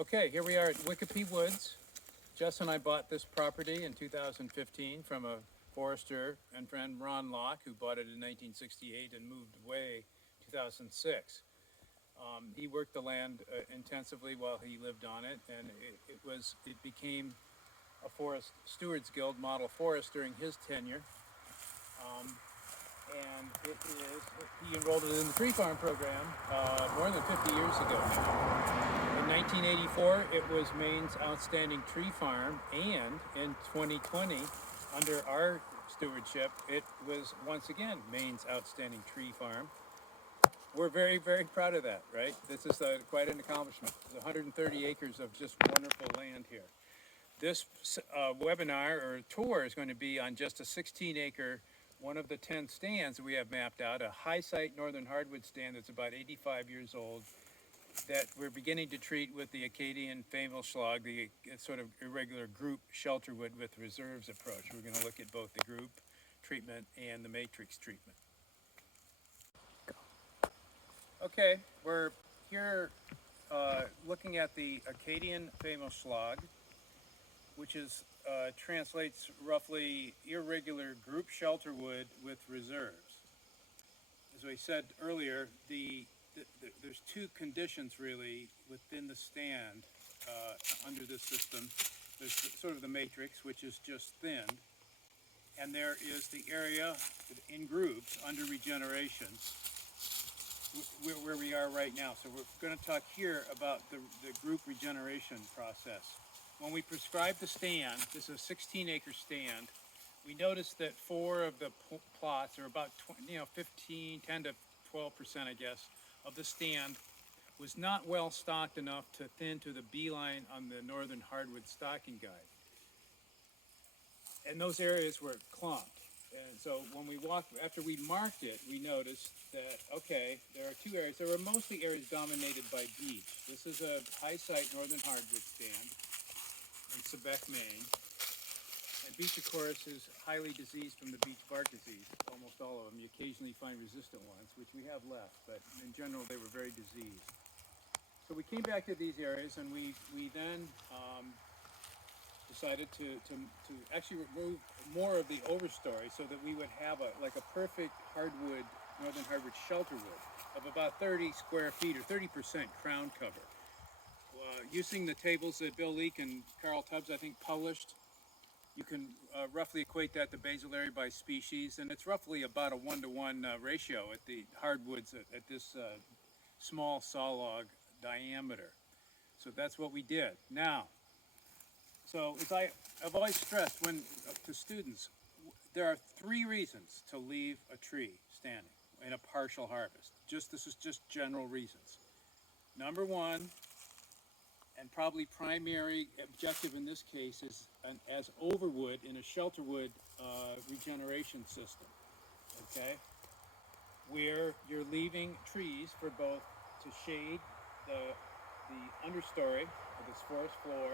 Okay, here we are at Wicopy Woods. Jess and I bought this property in 2015 from a forester and friend, Ron Locke, who bought it in 1968 and moved away 2006. He worked the land intensively while he lived on it, and it became a Forest Stewards Guild model forest during his tenure. And he enrolled it in the tree farm program more than 50 years ago now. In 1984, it was Maine's outstanding tree farm, and in 2020, under our stewardship, it was once again Maine's outstanding tree farm. We're very, very proud of that, right? This is quite an accomplishment. There's 130 acres of just wonderful land here. This webinar or tour is going to be on just a 16-acre, one of the 10 stands that we have mapped out, a high-site northern hardwood stand that's about 85 years old, that we're beginning to treat with the Acadian Femelschlag, the sort of irregular group Shelterwood with reserves approach. We're going to look at both the group treatment and the matrix treatment. Okay, we're here looking at the Acadian Femelschlag, which is translates roughly irregular group Shelterwood with reserves. As I said earlier, there's two conditions really within the stand under this system. There's sort of the matrix, which is just thinned, and there is the area in groups under regeneration, where we are right now. So we're going to talk here about the group regeneration process. When we prescribe the stand, this is a 16-acre stand, we noticed that 4 of the plots, or about 10 to 12%, I guess, of the stand was not well stocked enough to thin to the beeline on the northern hardwood stocking guide. And those areas were clumped. And so when we walked, after we marked it, we noticed that, okay, there are 2 areas. There were mostly areas dominated by beech. This is a high-site northern hardwood stand in Quebec, Maine. And beech, of course, is highly diseased from the beech bark disease, almost all of them. You occasionally find resistant ones, which we have left, but in general, they were very diseased. So we came back to these areas, and we then decided to actually remove more of the overstory so that we would have a perfect hardwood, northern hardwood shelterwood of about 30 square feet or 30% crown cover. Using the tables that Bill Leake and Carl Tubbs, I think, published, you can roughly equate that to basal area by species, and it's roughly about a 1-to-1 ratio at the hardwoods at this small saw log diameter. So that's what we did. Now, so as I've always stressed to students, there are 3 reasons to leave a tree standing in a partial harvest. This is just general reasons. Number 1, and probably primary objective in this case, is as overwood in a shelterwood regeneration system, okay? Where you're leaving trees for both to shade the understory of this forest floor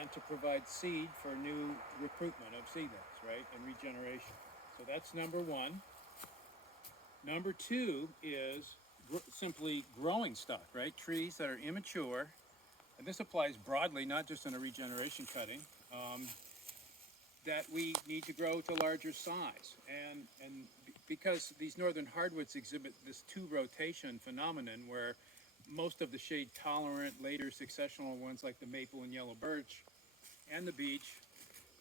and to provide seed for new recruitment of seedlings, right, and regeneration. So that's number 1. Number 2 is simply growing stock, right? Trees that are immature. And this applies broadly, not just in a regeneration cutting, that we need to grow to larger size. And because these northern hardwoods exhibit this 2-rotation phenomenon where most of the shade-tolerant, later successional ones like the maple and yellow birch and the beech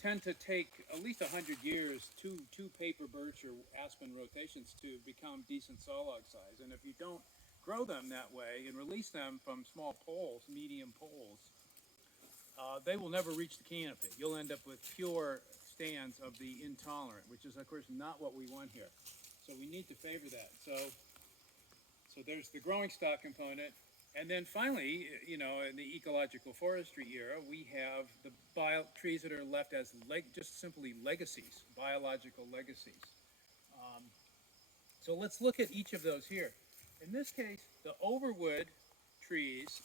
tend to take at least 100 years, two paper birch or aspen rotations to become decent sawlog size. And if you don't grow them that way and release them from small poles, medium poles, they will never reach the canopy. You'll end up with pure stands of the intolerant, which is, of course, not what we want here. So we need to favor that. So there's the growing stock component. And then finally, in the ecological forestry era, we have the trees that are left as just simply legacies, biological legacies. So let's look at each of those here. In this case, the overwood trees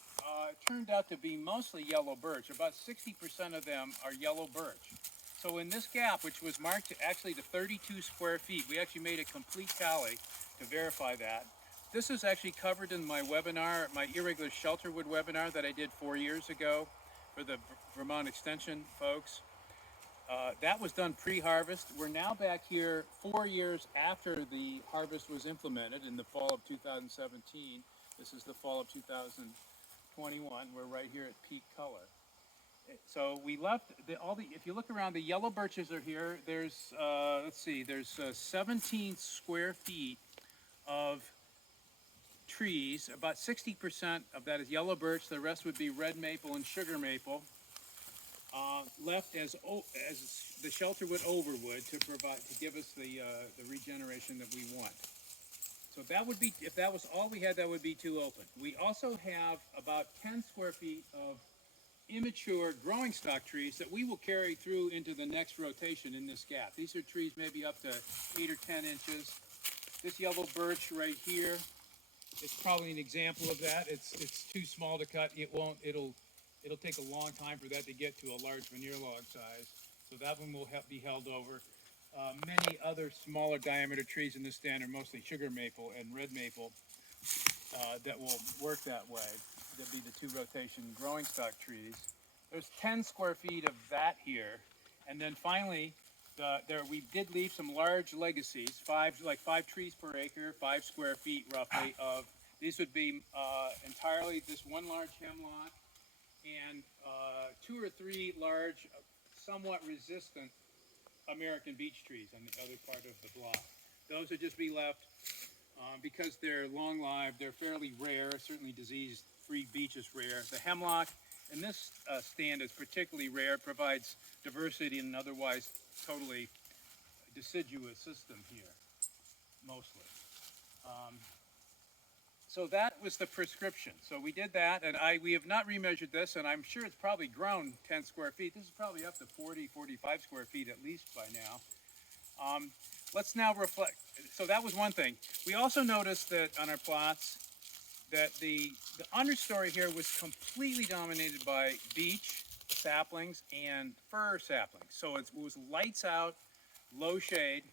turned out to be mostly yellow birch. About 60% of them are yellow birch. So in this gap, which was marked actually to 32 square feet, we actually made a complete tally to verify that. this is actually covered in my webinar, my Irregular Shelterwood webinar that I did 4 years ago for the Vermont Extension folks. That was done pre-harvest. We're now back here 4 years after the harvest was implemented in the fall of 2017. This is the fall of 2021. We're right here at peak color. So we left if you look around, the yellow birches are here. There's, let's see, there's 17 square feet of trees. About 60% of that is yellow birch. The rest would be red maple and sugar maple. Left as the Shelterwood overwood to give us the regeneration that we want. So that would be, if that was all we had, that would be too open. We also have about 10 square feet of immature growing stock trees that we will carry through into the next rotation in this gap. These are trees maybe up to 8 or 10 inches. This yellow birch right here is probably an example of that. It's too small to cut. It'll take a long time for that to get to a large veneer log size. So that one will be held over. Many other smaller diameter trees in this stand are mostly sugar maple and red maple that will work that way. That'll be the 2 rotation growing stock trees. There's 10 square feet of that here. And then finally, we did leave some large legacies, 5 trees per acre, 5 square feet roughly of, these would be entirely this one large hemlock and 2 or 3 large, somewhat resistant American beech trees on the other part of the block. Those would just be left because they're long-lived, they're fairly rare, certainly disease-free beech is rare. The hemlock in this stand is particularly rare. It provides diversity in an otherwise totally deciduous system here, mostly. So that was the prescription. So we did that, and we have not remeasured this, and I'm sure it's probably grown 10 square feet. This is probably up to 40, 45 square feet at least by now. Let's now reflect. So that was one thing. We also noticed that on our plots that the understory here was completely dominated by beech saplings and fir saplings. So it was lights out, low shade,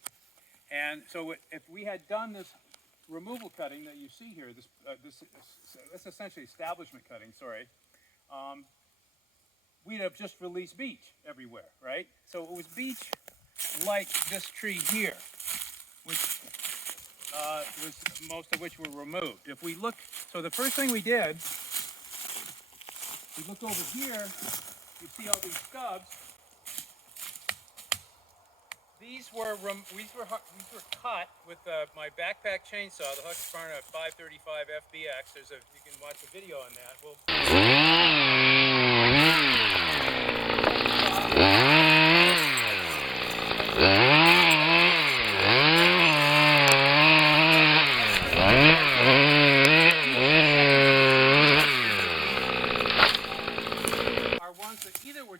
and so if we had done this removal cutting that you see here, that's essentially establishment cutting, sorry, we'd have just released beech everywhere, right? So it was beech like this tree here, which was most of which were removed. If we look, so the first thing we did, we look over here, you see all these stubs. These were cut with my backpack chainsaw, the Husqvarna 535 FBX. You can watch a video on that.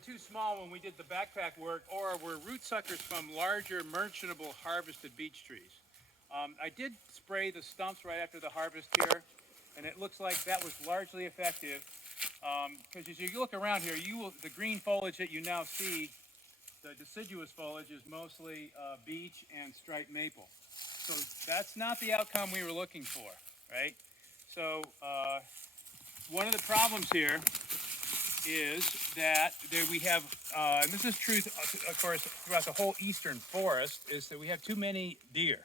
Too small when we did the backpack work, or were root suckers from larger merchantable harvested beech trees. I did spray the stumps right after the harvest here, and it looks like that was largely effective, because as you look around here, the green foliage that you now see, the deciduous foliage, is mostly beech and striped maple. So that's not the outcome we were looking for, right? So one of the problems here is that we have, and this is true, of course, throughout the whole eastern forest, is that we have too many deer,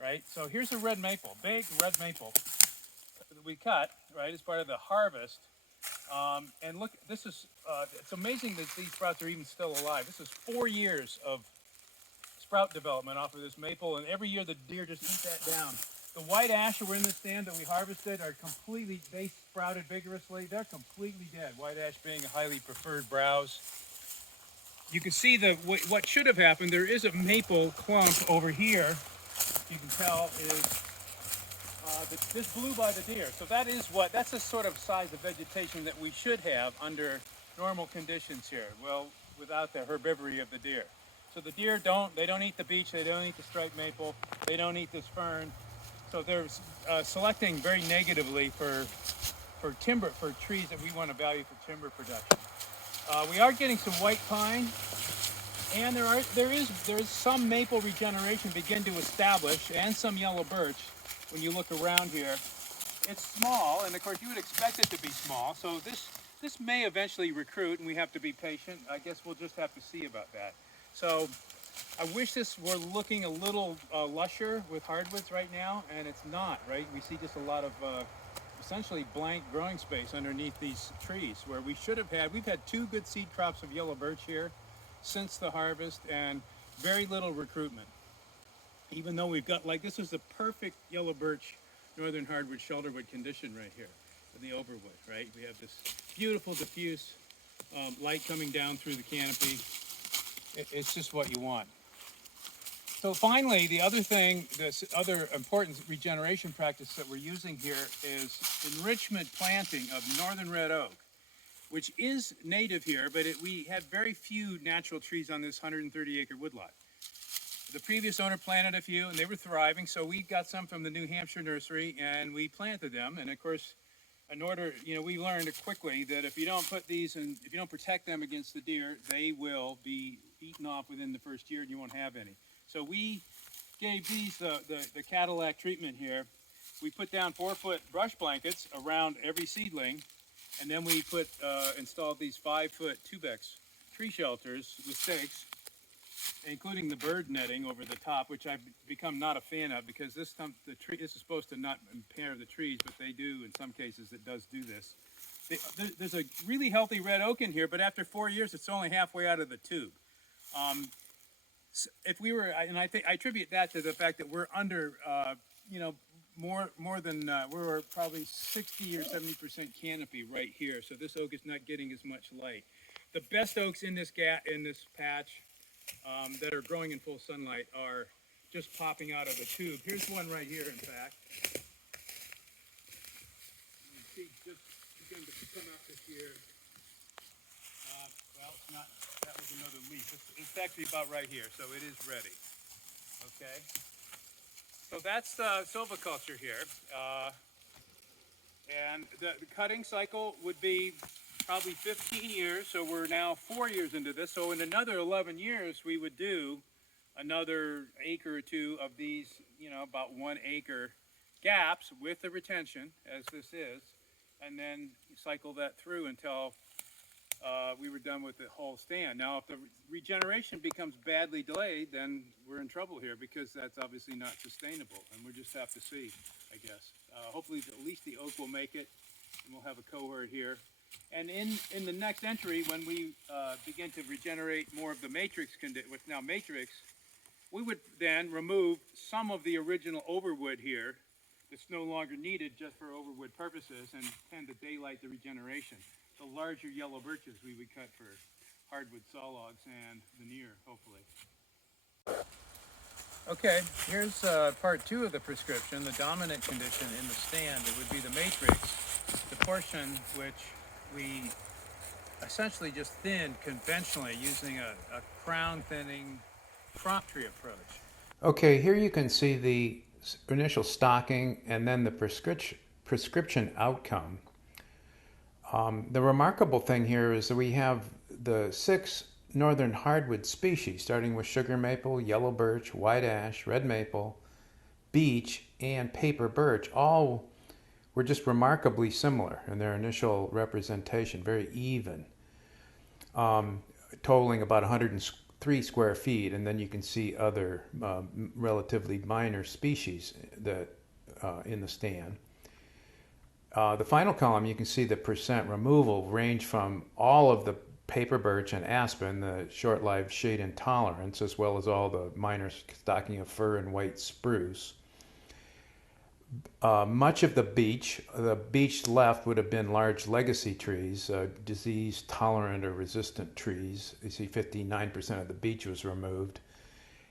right? So here's a red maple, big red maple that we cut, right, as part of the harvest. And look, this is, it's amazing that these sprouts are even still alive. This is 4 years of sprout development off of this maple, and every year the deer just eat that down. The white ash that were in the stand that we harvested are completely, they sprouted vigorously. They're completely dead, white ash being a highly preferred browse. You can see what should have happened. There is a maple clump over here, you can tell, is this blew by the deer. So that's the sort of size of vegetation that we should have under normal conditions here, well, without the herbivory of the deer. So the deer they don't eat the beech, they don't eat the striped maple, they don't eat this fern. So they're selecting very negatively for timber, for trees that we want to value for timber production. We are getting some white pine, and there is some maple regeneration begin to establish, and some yellow birch. when you look around here, it's small, and of course you would expect it to be small. So this may eventually recruit, and we have to be patient. I guess we'll just have to see about that. So I wish this were looking a little lusher with hardwoods right now, and it's not, right? We see just a lot of essentially blank growing space underneath these trees where we should have had, we've had 2 good seed crops of yellow birch here since the harvest and very little recruitment. Even though we've got, like, this is the perfect yellow birch, northern hardwood, shelterwood condition right here in the overwood, right? We have this beautiful diffuse light coming down through the canopy. It's just what you want. So finally, the other thing, this other important regeneration practice that we're using here is enrichment planting of northern red oak, which is native here, but we had very few natural trees on this 130-acre woodlot. The previous owner planted a few, and they were thriving, so we got some from the New Hampshire nursery, and we planted them. And of course, in order, we learned quickly that if you don't put these and if you don't protect them against the deer, they will be eaten off within the first year, and you won't have any. So we gave these the Cadillac treatment here. We put down 4-foot brush blankets around every seedling, and then we installed these 5-foot 2-bex tree shelters with stakes, including the bird netting over the top, which I've become not a fan of because this is supposed to not impair the trees, but they do in some cases. It does do this. There's a really healthy red oak in here, but after 4 years, it's only halfway out of the tube. If we were, and I attribute that to the fact that we're under, more than we're probably 60 or 70% canopy right here. So this oak is not getting as much light. The best oaks in this patch that are growing in full sunlight are just popping out of the tube. Here's one right here, in fact. You see, just beginning to come out this year. Well, it's not. That was another leaf. It's actually about right here, so it is ready. Okay. So that's the silviculture here, and the cutting cycle would be probably 15 years. So we're now 4 years into this. So in another 11 years, we would do another acre or 2 of these, about 1 acre gaps with the retention, as this is, and then cycle that through until we were done with the whole stand. Now, if the regeneration becomes badly delayed, then we're in trouble here because that's obviously not sustainable, and we'll just have to see, I guess. Hopefully, at least the oak will make it, and we'll have a cohort here. And in the next entry, when we begin to regenerate more of the matrix, what's now matrix, we would then remove some of the original overwood here that's no longer needed just for overwood purposes and tend to daylight the regeneration. The larger yellow birches we would cut for hardwood saw logs and veneer, hopefully. Okay, here's part 2 of the prescription, the dominant condition in the stand. It would be the matrix, the portion which we essentially just thinned conventionally using a crown thinning crop tree approach. Okay, here you can see the initial stocking and then the prescription outcome. The remarkable thing here is that we have the 6 northern hardwood species, starting with sugar maple, yellow birch, white ash, red maple, beech, and paper birch. All were just remarkably similar in their initial representation, very even, totaling about 103 square feet. And then you can see other relatively minor species that in the stand. The final column, you can see the percent removal range from all of the paper birch and aspen, the short-lived shade intolerance, as well as all the minor stocking of fir and white spruce. Much of the beech left would have been large legacy trees, disease-tolerant or resistant trees. You see 59% of the beech was removed.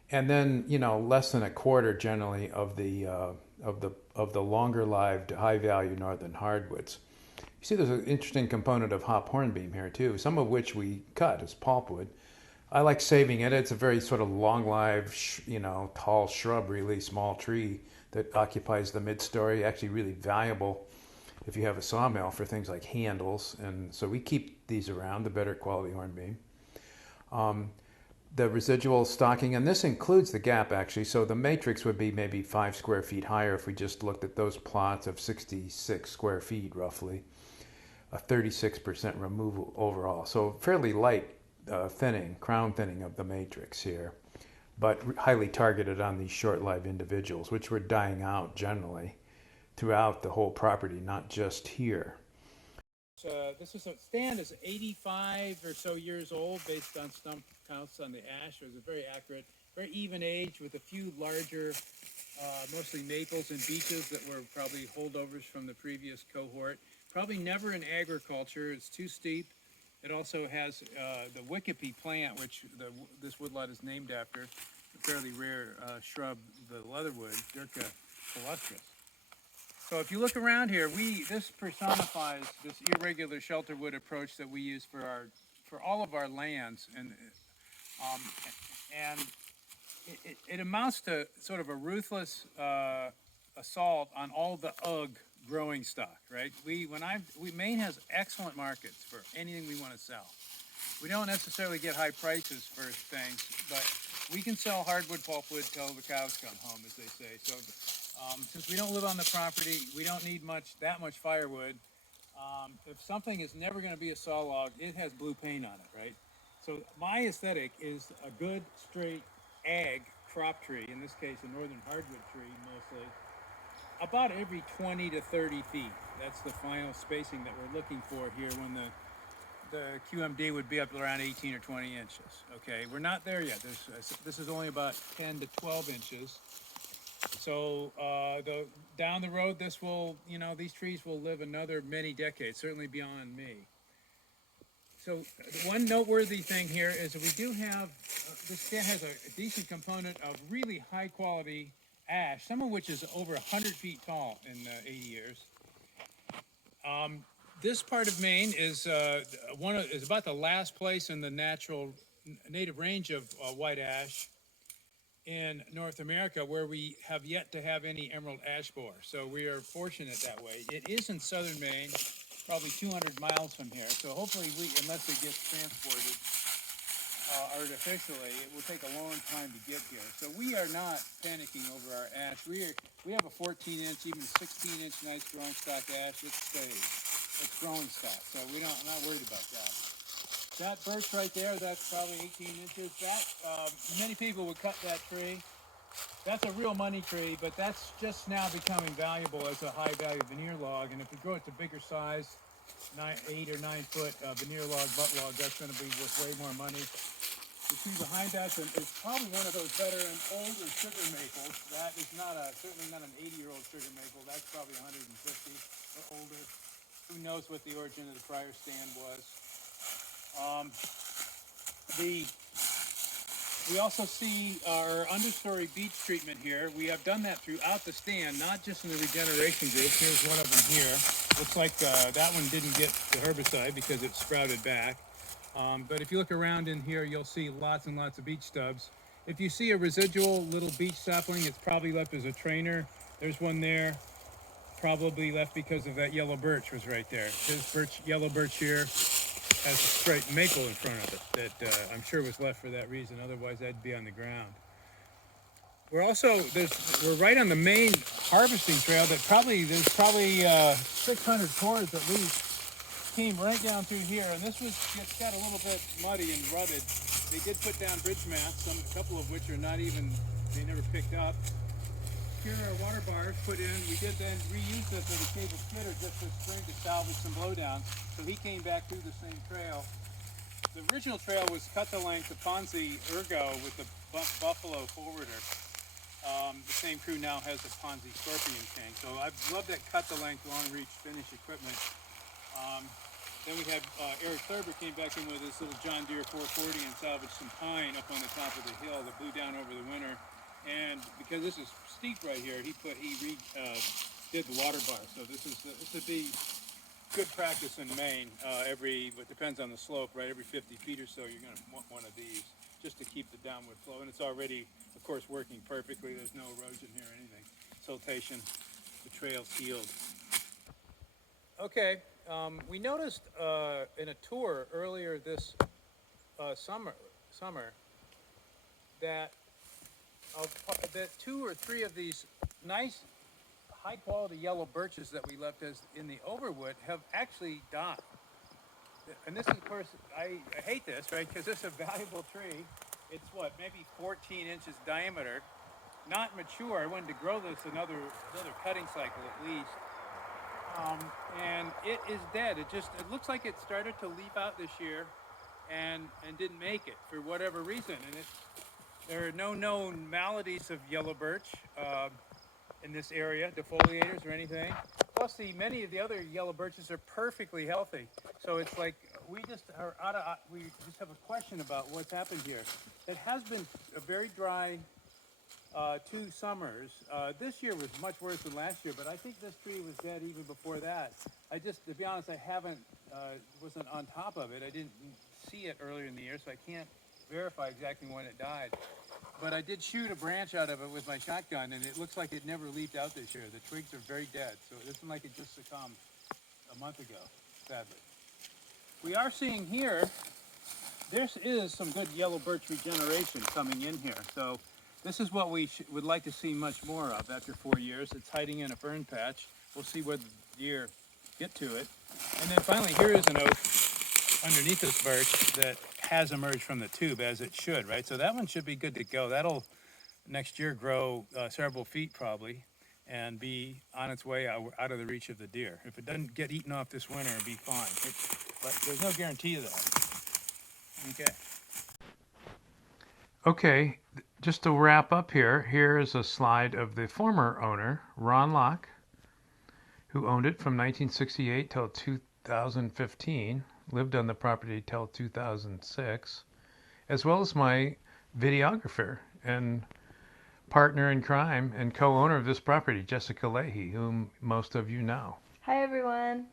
And then, less than a quarter generally of the longer-lived, high-value northern hardwoods. You see there's an interesting component of hop hornbeam here too, some of which we cut as pulpwood. I like saving it. It's a very sort of long-lived, tall shrub, really small tree that occupies the mid-story, actually really valuable if you have a sawmill for things like handles. And so we keep these around, the better quality hornbeam. the residual stocking, and this includes the gap actually, so the matrix would be maybe 5 square feet higher if we just looked at those plots of 66 square feet roughly, a 36% removal overall. So fairly light thinning, crown thinning of the matrix here, but highly targeted on these short-lived individuals, which were dying out generally throughout the whole property, not just here. This is a stand is 85 or so years old based on stump counts on the ash. It was a very accurate, very even age with a few larger, mostly maples and beeches that were probably holdovers from the previous cohort. Probably never in agriculture. It's too steep. It also has the Wicopy plant, which this woodlot is named after, a fairly rare shrub, the leatherwood, Dirca palustris. So if you look around here, this personifies this irregular shelterwood approach that we use for all of our lands, and it amounts to sort of a ruthless assault on all the growing stock, right? Maine has excellent markets for anything we want to sell. We don't necessarily get high prices for things, but we can sell hardwood, pulpwood till the cows come home, as they say. So since we don't live on the property, we don't need that much firewood. If something is never going to be a saw log, it has blue paint on it, right? So my aesthetic is a good, straight ag crop tree, in this case a northern hardwood tree mostly, about every 20 to 30 feet. That's the final spacing that we're looking for here when the QMD would be up around 18 or 20 inches. Okay, we're not there yet. This is only about 10 to 12 inches. So down the road, these trees will live another many decades, certainly beyond me. So one noteworthy thing here is that we do have, this stand has a decent component of really high quality ash, some of which is over 100 feet tall in 80 years. This part of Maine is about the last place in the native range of white ash in North America where we have yet to have any emerald ash borer. So we are fortunate that way. It is in southern Maine, probably 200 miles from here. So hopefully unless it gets transported artificially, it will take a long time to get here. So we are not panicking over our ash. We have a 14-inch, even 16-inch nice growing stock ash. It stays. It's growing stock, so I'm not worried about that. That birch right there, that's probably 18 inches. Many people would cut that tree. That's a real money tree, but that's just now becoming valuable as a high-value veneer log. And if we grow it to bigger size, 8 or 9 foot veneer log, butt log, that's going to be worth way more money. The tree behind that is probably one of those veteran older sugar maples. That is certainly not an 80-year-old sugar maple. That's probably 150 or older. Who knows what the origin of the prior stand was. We also see our understory beech treatment here. We have done that throughout the stand, not just in the regeneration group. Here's one of them here. Looks like that one didn't get the herbicide because it sprouted back. But if you look around in here, you'll see lots and lots of beech stubs. If you see a residual little beech sapling, it's probably left as a trainer. There's one there, probably left because of that yellow birch was right there. This yellow birch here has a straight maple in front of it that I'm sure was left for that reason. Otherwise, that'd be on the ground. We're right on the main harvesting trail that there's probably 600 cores at least. Came right down through here, and this gets got a little bit muddy and rutted. They did put down bridge mats, a couple of which are they never picked up. Here are water bars put in. We did then reuse this as a cable skidder just this spring to salvage some blowdown. So he came back through the same trail. The original trail was cut the length of Ponzi Ergo with the Buffalo forwarder. The same crew now has the Ponzi Scorpion tank. So I love that cut the length, long reach finish equipment. Then we had Eric Thurber came back in with his little John Deere 440 and salvaged some pine up on the top of the hill that blew down over the winter. And because this is steep right here, he did the water bar. So this would be good practice in Maine. It depends on the slope, right? Every 50 feet or so, you're going to want one of these just to keep the downward flow. And it's already, of course, working perfectly. There's no erosion here or anything. Siltation, the trail's healed. Okay, we noticed in a tour earlier this summer that that 2 or 3 of these nice high quality yellow birches that we left as in the overwood have actually died. And this is, of course, I hate this, right? Because this is a valuable tree. It's what, maybe 14 inches diameter, not mature. I wanted to grow this another cutting cycle at least. And it is dead. It looks like it started to leaf out this year and didn't make it for whatever reason. And there are no known maladies of yellow birch in this area, defoliators or anything. Plus, many of the other yellow birches are perfectly healthy. So it's like we just have a question about what's happened here. It has been a very dry 2 summers. This year was much worse than last year, but I think this tree was dead even before that. To be honest, I wasn't on top of it. I didn't see it earlier in the year, so I can't verify exactly when it died. But I did shoot a branch out of it with my shotgun, and it looks like it never leafed out this year. The twigs are very dead, so it isn't like it just succumbed a month ago, sadly. We are seeing here, there is some good yellow birch regeneration coming in here. So this is what we would like to see much more of after 4 years. It's hiding in a fern patch. We'll see whether the deer get to it. And then finally, here is an oak underneath this birch that has emerged from the tube, as it should, right? So that one should be good to go. That'll next year grow several feet probably and be on its way out of the reach of the deer. If it doesn't get eaten off this winter, it'll be fine. But there's no guarantee of that. Okay. Okay, just to wrap up here is a slide of the former owner, Ron Locke, who owned it from 1968 till 2015, lived on the property till 2006, as well as my videographer and partner in crime and co-owner of this property, Jessica Leahy, whom most of you know. Hi everyone.